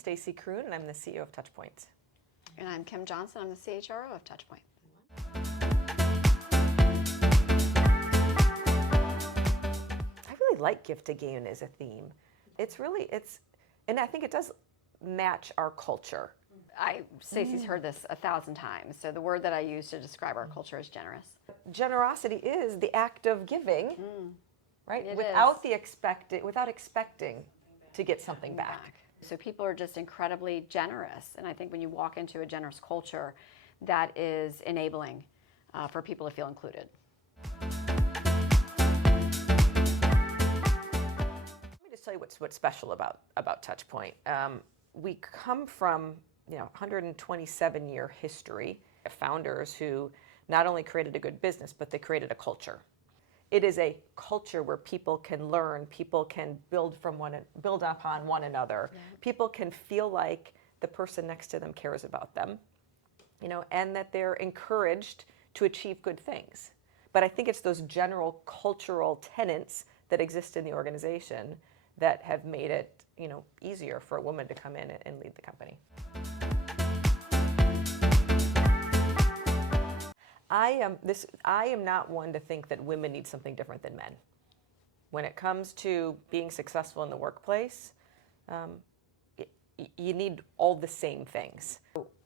Staci Kroon, and I'm the CEO of TouchPoint. And I'm Kim Johnson. I'm the CHRO of TouchPoint. I really like gift to gain as a theme. And I think it does match our culture. Staci's heard this 1,000 times. So the word that I use to describe our culture is generous. Generosity is the act of giving, right? It Without is. without expecting to get something back. So people are just incredibly generous. And I think when you walk into a generous culture, that is enabling for people to feel included. Let me just tell you what's special about TouchPoint. We come from 127-year history of founders who not only created a good business, but they created a culture. It is a culture where people can learn, people can build upon one another. Yeah. People can feel like the person next to them cares about them, and that they're encouraged to achieve good things. But I think it's those general cultural tenets that exist in the organization that have made it, easier for a woman to come in and lead the company. I am not one to think that women need something different than men. When it comes to being successful in the workplace, you need all the same things.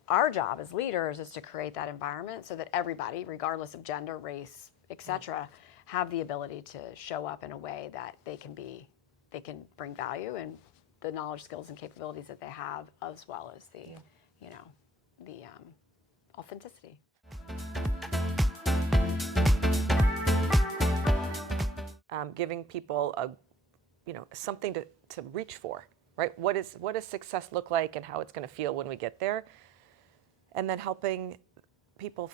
Our job as leaders is to create that environment so that everybody, regardless of gender, race, etc., have the ability to show up in a way that they can bring value and the knowledge, skills, and capabilities that they have, as well as the authenticity. Giving people something to reach for, right? What does success look like and how it's going to feel when we get there? And then helping people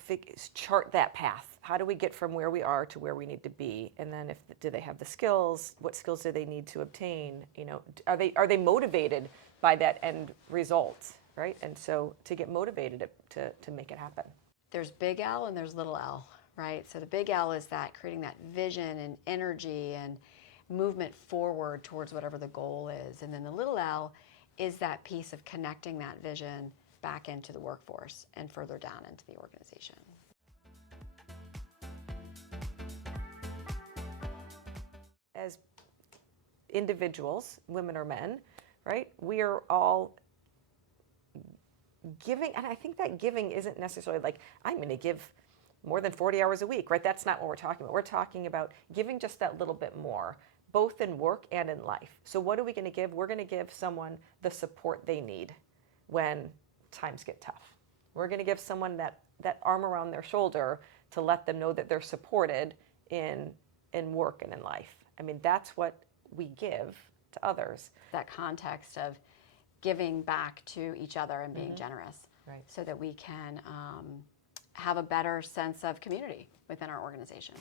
chart that path. How do we get from where we are to where we need to be? And then do they have the skills? What skills do they need to obtain? Are they motivated by that end result, right? And so to get motivated to make it happen. There's big L and there's little L, right? So the big L is that creating that vision and energy and movement forward towards whatever the goal is. And then the little L is that piece of connecting that vision back into the workforce and further down into the organization. As individuals, women or men, right, we are all giving, and I think that giving isn't necessarily like, I'm going to give more than 40 hours a week, right? That's not what we're talking about. We're talking about giving just that little bit more, both in work and in life. So what are we going to give? We're going to give someone the support they need when times get tough. We're going to give someone that arm around their shoulder to let them know that they're supported in work and in life. I mean, that's what we give to others. That context of giving back to each other and being generous, right, so that we can have a better sense of community within our organization.